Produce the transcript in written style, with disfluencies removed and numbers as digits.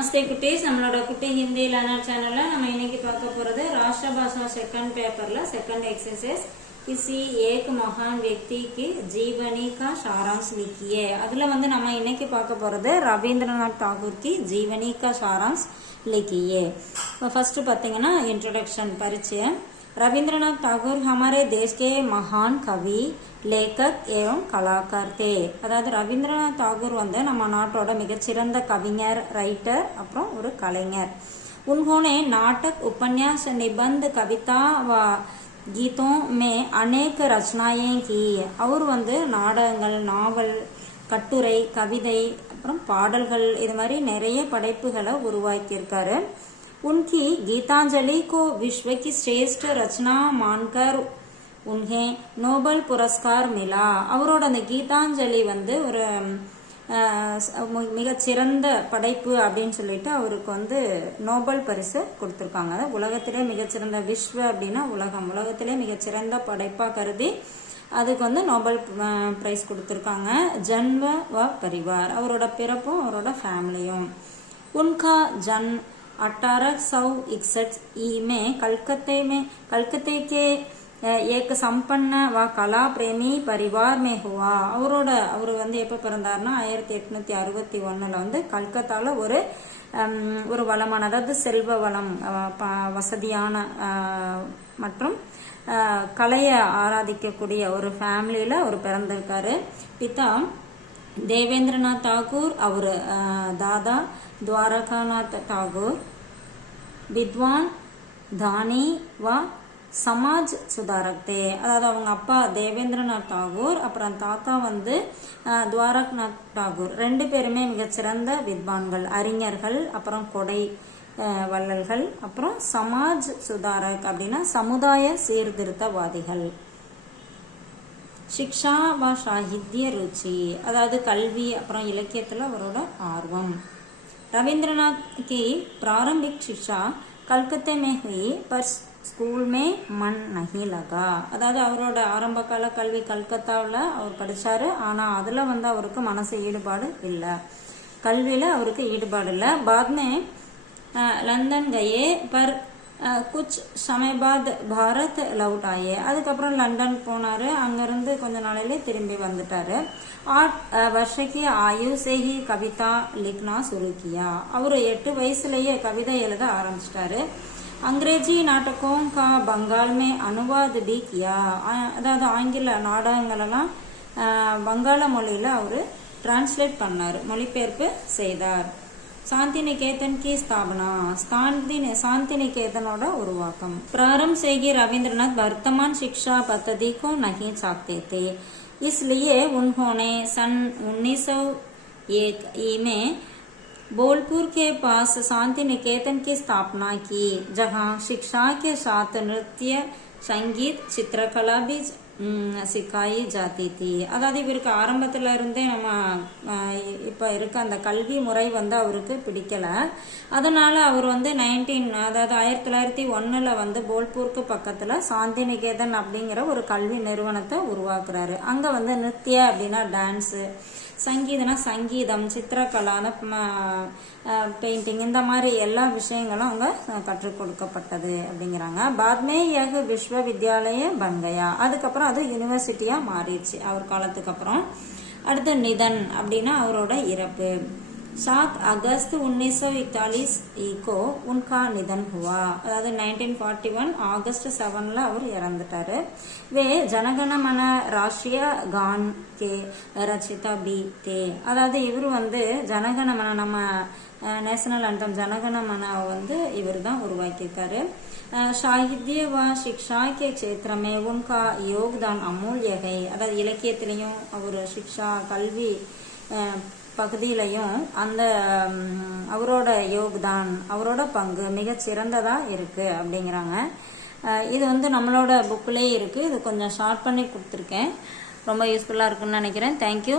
நமஸ்தே குட்டீஸ், நம்மளோட குட்டி ஹிந்தி லேர்னர் சேனல்ல நம்ம இன்னைக்கு பார்க்க போறது ராஷ்டிர பாஷா செகண்ட் பேப்பர்ல செகண்ட் एक्सरसाइज किसी एक महान व्यक्ति की जीवनी का सारांश लिखिए। அதுல வந்து நம்ம இன்னைக்கு பார்க்க போறது ரவீந்திரநாத் தாகூர் की जीवनी का सारांश लिखिए। फर्स्ट பாத்தீங்கன்னா इंट्रोडक्शन परिचय। रविंद्रनाथ ठाकुर हमारे देश के महान कवि लेखक एवं कलाकार थे। அதாவது ரவீந்திரநாத் தாகூர் வந்து நம்ம நாட்டோட மிகச்சிறந்த கவிஞர், ரைட்டர், அப்புறம் ஒரு கலைஞர்। उन्होंने नाटक, उपन्यास, निबंध, कविता व गीतों में अनेक रचनाएं की। அவர் வந்து நாடகங்கள், நாவல், கட்டுரை, கவிதை, அப்புறம் பாடல்கள் இது மாதிரி நிறைய படைப்புகளை உருவாக்கியிருக்காரு। उनकी गीतांजलि को विश्व की श्रेष्ठ रचना मानकर उन्हें नोबल पुरस्कार मिला। அவரோட அந்த கீதாஞ்சலி வந்து ஒரு மிகச்சிறந்த படைப்பு அப்படின்னு சொல்லிட்டு அவருக்கு வந்து நோபல் பரிசு கொடுத்துருக்காங்க। உலகத்திலே மிகச்சிறந்த, விஸ்வ அப்படின்னா உலகம், உலகத்திலே மிகச்சிறந்த படைப்பா கருதி அதுக்கு வந்து நோபல் பிரைஸ் கொடுத்துருக்காங்க। ஜன்ம வ பரிவார், அவரோட பிறப்பும் அவரோட ஃபேமிலியும்। उनका जन्म 1861 में कलकत्ते के एक संपन्न व कला प्रेमी परिवार में हुआ। அவர் வந்து எப்ப பிறந்தாருன்னா 1861 வந்து கல்கத்தால ஒரு வளமான, அதாவது செல்வ வளம், வசதியான மற்றும் கலையை ஆராதிக்கக்கூடிய ஒரு ஃபேமிலியில அவர் பிறந்திருக்காரு। பிதா தேவேந்திரநாத் தாகூர், அவர் தாதா द्वारकानाथ ठाकुर विद्वान, दानी व समाज सुधारक थे। அதாவது அவங்க அப்பா தேவேந்திரநாத் தாகூர், அப்புறம் தாத்தா வந்து துவாரக்நாத் தாகூர், ரெண்டு பேருமே மிகச்சிறந்த வித்வான்கள், அறிஞர்கள், அப்புறம் கொடை வள்ளல்கள், அப்புறம் சமாஜ் சுதாரக் அப்படின்னா சமுதாய சீர்திருத்தவாதிகள்। शिक्षा व साहित्य रुचि, அதாவது கல்வி அப்புறம் இலக்கியத்துல அவரோட ஆர்வம்। रविंद्रनाथ की प्रारंभिक शिक्षा कलकत्ते में हुई पर स्कूल में मन नहीं लगा। அதாவது அவரோட ஆரம்ப கால கல்வி கல்கத்தாவில் அவர் படிச்சாரு, ஆனா அதுல வந்து அவருக்கு மனசு ஈடுபாடு இல்லை, கல்வியில அவருக்கு ஈடுபாடு இல்லை। बाद में लंदन गए पर कुछ समय बाद भारत लौट आए। அதுக்கப்புறம் லண்டன் போனாரு, அங்கிருந்து கொஞ்ச நாளையிலே திரும்பி வந்துட்டாரு। 8 वर्ष की आयु से ही कविता लिखना शुरू किया। அவர் 8 வயசுலயே கவிதை எழுத ஆரம்பிச்சிட்டாரு। अंग्रेजी नाटकों का बंगाल में अनुवाद भी किया। அதாவது ஆங்கில நாடகங்கள் எல்லாம் வங்காள மொழியில அவரு டிரான்ஸ்லேட் பண்ணாரு, மொழிபெயர்ப்பு செய்தார்। शांति निकेतन की स्थापना, शांति निकेतनोட उर्वाकम। प्रारंभ से ही रविंद्रनाथ वर्तमान शिक्षा पद्धति को नहीं चाहते थे, इसलिए उन्होंने सन 1901 में बोलपुर के पास शांति निकेतन की स्थापना की, जहां शिक्षा के साथ नृत्य, संगीत, चित्रकला भी சிக்காயி ஜாதி தீ। அதாவது இவருக்கு ஆரம்பத்துல இருந்தே நம்ம இப்ப இருக்க அந்த கல்வி முறை வந்து அவருக்கு பிடிக்கல, அதனால அவர் வந்து 1901 வந்து போல்பூருக்கு பக்கத்துல சாந்தி நிகேதன் அப்படிங்கிற ஒரு கல்வி நிறுவனத்தை உருவாக்குறாரு। அங்க வந்து நிருத்ய அப்படின்னா டான்ஸ், சங்கீதனா சங்கீதம், சித்திரக்கலா, பெயிண்டிங், இந்த மாதிரி எல்லா விஷயங்களும் அங்க கற்றுக் கொடுக்கப்பட்டது அப்படிங்கிறாங்க। பாத்மே யக் விஸ்வவித்யாலய பன்கயா, அதுக்கப்புறம் அது யூனிவர்சிட்டியா மாறிடுச்சு அவர் காலத்துக்கு அப்புறம்। அடுத்து நிதன் அப்படின்னா அவரோட இறப்பு। 7 अगस्त 1941 को उनका निधन हुआ। அதாவது 1941 ஆகஸ்ட் 7ல அவர் இறந்துட்டாரு। वे जनगण मन राष्ट्रीय गान के रचिता भी थे। அதாவது இவர் வந்து ஜனகணமன, நம்ம நேஷனல் அந்தம் ஜனகணமன வந்து இவர் தான் உருவாக்கியிருக்காரு। साहित्य व शिक्षा के क्षेत्र में उनका योगदान अमूल्य है। அதாவது இலக்கியத்திலையும் அவர் சிக்ஷா கல்வி பகுதியிலையும் அந்த அவரோட யோகதான், அவரோட பங்கு மிகச் சிறந்ததா இருக்கு அப்படிங்கிறாங்க। இது வந்து நம்மளோட புக்லேயே இருக்கு, இது கொஞ்சம் ஷார்ட் பண்ணி கொடுத்துருக்கேன், ரொம்ப யூஸ்ஃபுல்லா இருக்குன்னு நினைக்கிறேன்। தேங்க்யூ।